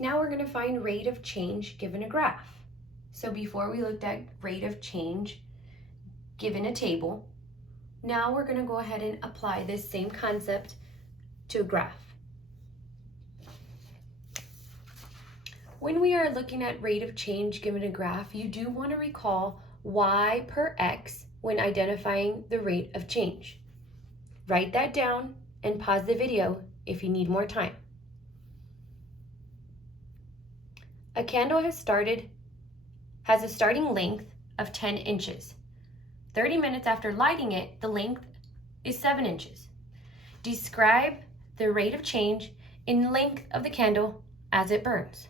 Now we're going to find rate of change given a graph. So before we looked at rate of change given a table, now we're going to go ahead and apply this same concept to a graph. When we are looking at rate of change given a graph, you do want to recall y per x when identifying the rate of change. Write that down and pause the video if you need more time. A candle has a starting length of 10 inches. 30 minutes after lighting it, the length is 7 inches. Describe the rate of change in length of the candle as it burns.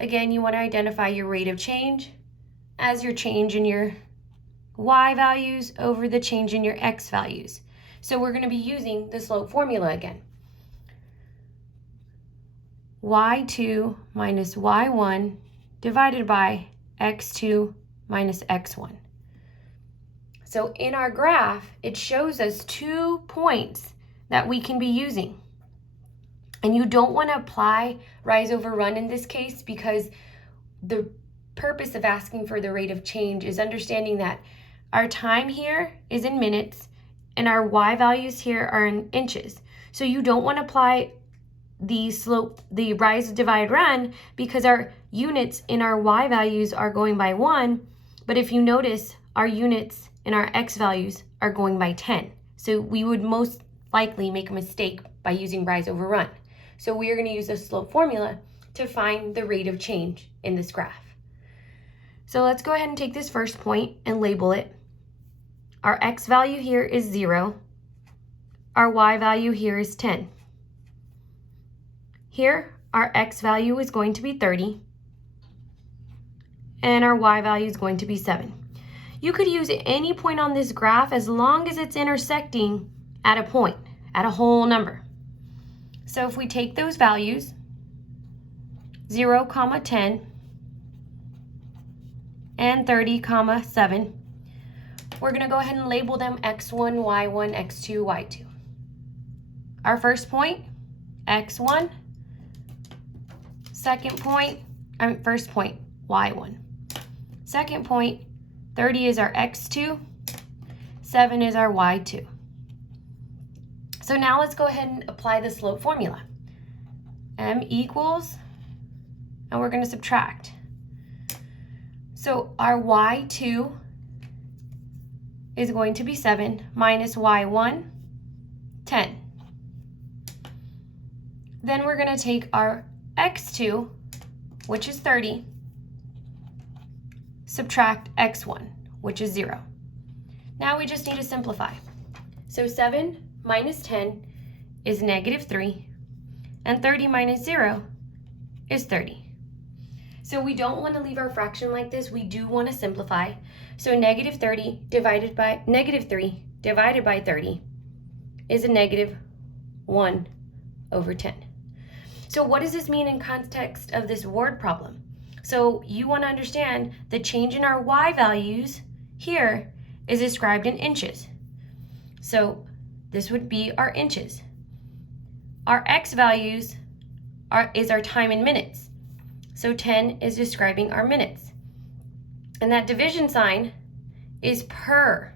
Again, you want to identify your rate of change as your change in your y values over the change in your x values. So we're going to be using the slope formula again. y2 minus y1 divided by x2 minus x1. So in our graph, it shows us 2 points that we can be using. And you don't want to apply rise over run in this case, because the purpose of asking for the rate of change is understanding that our time here is in minutes and our y values here are in inches. So you don't want to apply the rise, divide, run, because our units in our y values are going by 1, but if you notice, our units in our x values are going by 10. So we would most likely make a mistake by using rise over run. So we are going to use a slope formula to find the rate of change in this graph. So let's go ahead and take this first point and label it. Our x value here is 0. Our y value here is 10. Here, our x value is going to be 30, and our y value is going to be 7. You could use any point on this graph as long as it's intersecting at a point, at a whole number. So if we take those values, 0, 10, and 30, 7, we're going to go ahead and label them x1, y1, x2, y2. Our first point, x1. First point, y1. Second point, 30 is our x2, 7 is our y2. So now let's go ahead and apply the slope formula. M equals, and we're going to subtract. So our y2 is going to be 7 minus y1, 10. Then we're going to take our x2, which is 30, subtract x1, which is 0. Now we just need to simplify. So 7 minus 10 is -3, and 30 minus 0 is 30. So we don't want to leave our fraction like this. We do want to simplify. So -3 divided by 30 is a -1 over 10. So what does this mean in context of this word problem? So you want to understand the change in our y values here is described in inches. So this would be our inches. Our x values is our time in minutes. So 10 is describing our minutes. And that division sign is per,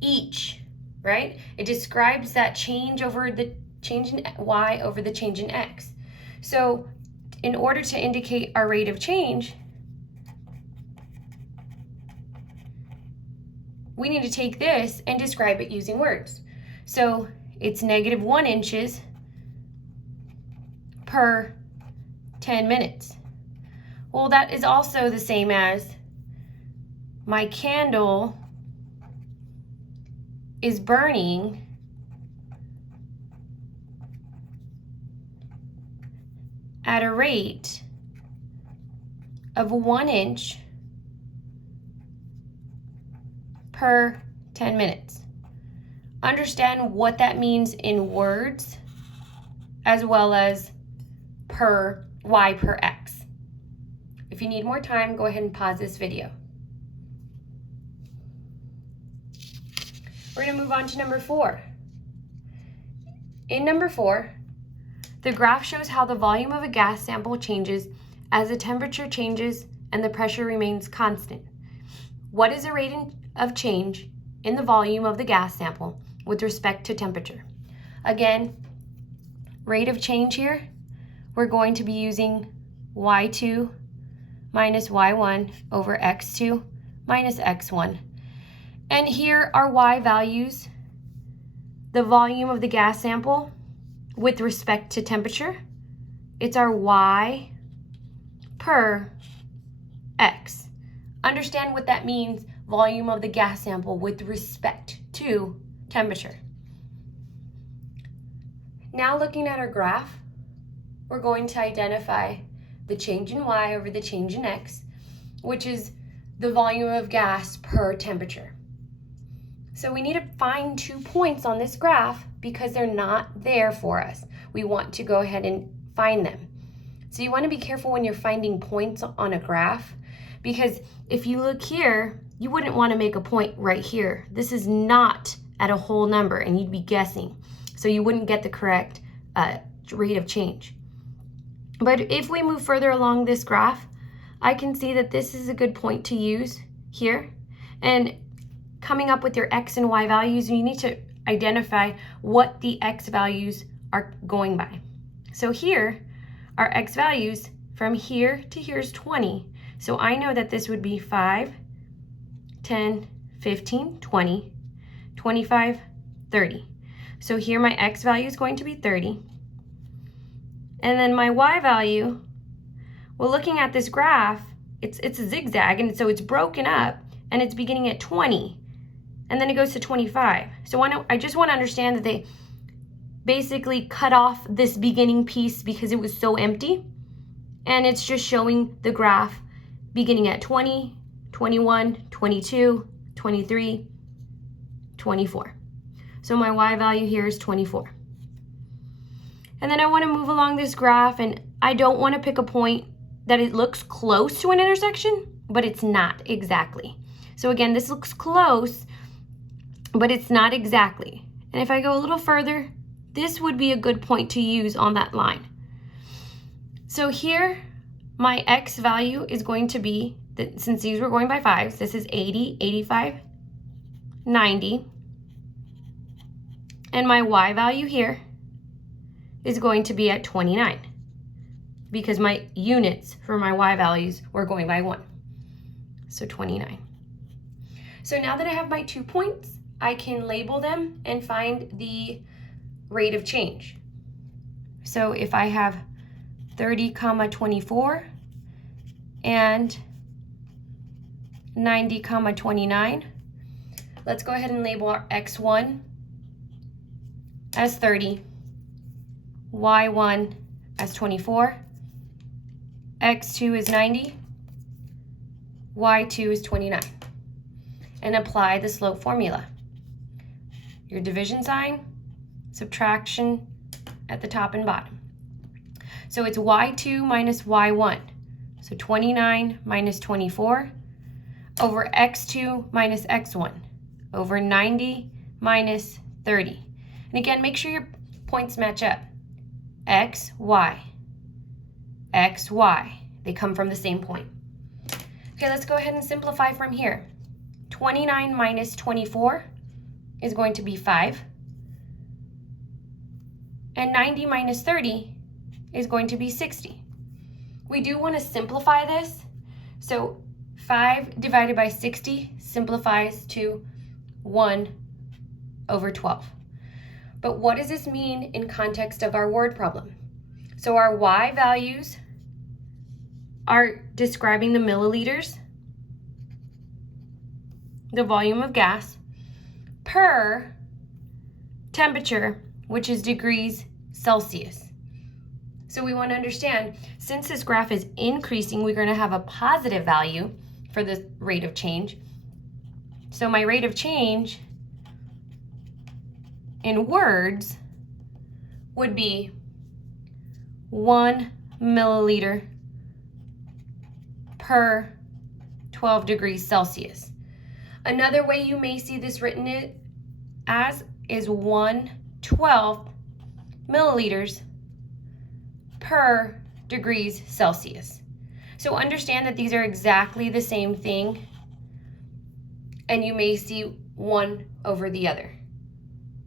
each, right? It describes that change over the change in y over the change in x. So in order to indicate our rate of change, we need to take this and describe it using words. So it's -1 inches per 10 minutes. Well, that is also the same as my candle is burning at a rate of 1 inch per 10 minutes. Understand what that means in words as well as per y per x. If you need more time, go ahead and pause this video. We're going to move on to number 4. In number 4, The graph shows how the volume of a gas sample changes as the temperature changes and the pressure remains constant. What is the rate of change in the volume of the gas sample with respect to temperature? Again, rate of change here, we're going to be using y2 minus y1 over x2 minus x1. And here are y values, the volume of the gas sample with respect to temperature. It's our y per x. Understand what that means, volume of the gas sample with respect to temperature. Now looking at our graph, we're going to identify the change in y over the change in x, which is the volume of gas per temperature. So we need to find 2 points on this graph because they're not there for us. We want to go ahead and find them. So you want to be careful when you're finding points on a graph, because if you look here, you wouldn't want to make a point right here. This is not at a whole number and you'd be guessing. So you wouldn't get the correct rate of change. But if we move further along this graph, I can see that this is a good point to use here. And coming up with your x and y values, you need to identify what the x values are going by. So here, our x values from here to here is 20. So I know that this would be 5, 10, 15, 20, 25, 30. So here my x value is going to be 30. And then my y value, well, looking at this graph, it's a zigzag, and so it's broken up, and it's beginning at 20, and then it goes to 25. So I just want to understand that they basically cut off this beginning piece because it was so empty, and it's just showing the graph beginning at 20, 21, 22, 23, 24. So my y value here is 24. And then I want to move along this graph, and I don't want to pick a point that it looks close to an intersection, but it's not exactly. So again, this looks close, but it's not exactly. And if I go a little further, this would be a good point to use on that line. So here, my x value is going to be, since these were going by 5s, this is 80, 85, 90. And my y value here is going to be at 29 because my units for my y values were going by 1. So 29. So now that I have my 2 points, I can label them and find the rate of change. So if I have 30, 24 and 90, 29, let's go ahead and label our x1 as 30, y1 as 24, x2 is 90, y2 is 29, and apply the slope formula. Your division sign, subtraction at the top and bottom. So it's y2 minus y1, so 29 minus 24 over x2 minus x1 over 90 minus 30. And again, make sure your points match up. X, Y, X, Y. They come from the same point. Okay, let's go ahead and simplify from here. 29 minus 24 is going to be 5. And 90 minus 30 is going to be 60. We do want to simplify this. So 5 divided by 60 simplifies to 1 over 12. But what does this mean in context of our word problem? So our y values are describing the milliliters, the volume of gas, per temperature, which is degrees Celsius. So we want to understand, since this graph is increasing, we're going to have a positive value for the rate of change. So my rate of change in words would be 1 milliliter per 12 degrees Celsius. Another way you may see this written as is 1/12 milliliters per degrees Celsius. So understand that these are exactly the same thing, and you may see one over the other.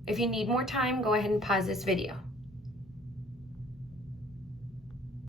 If you need more time, go ahead and pause this video.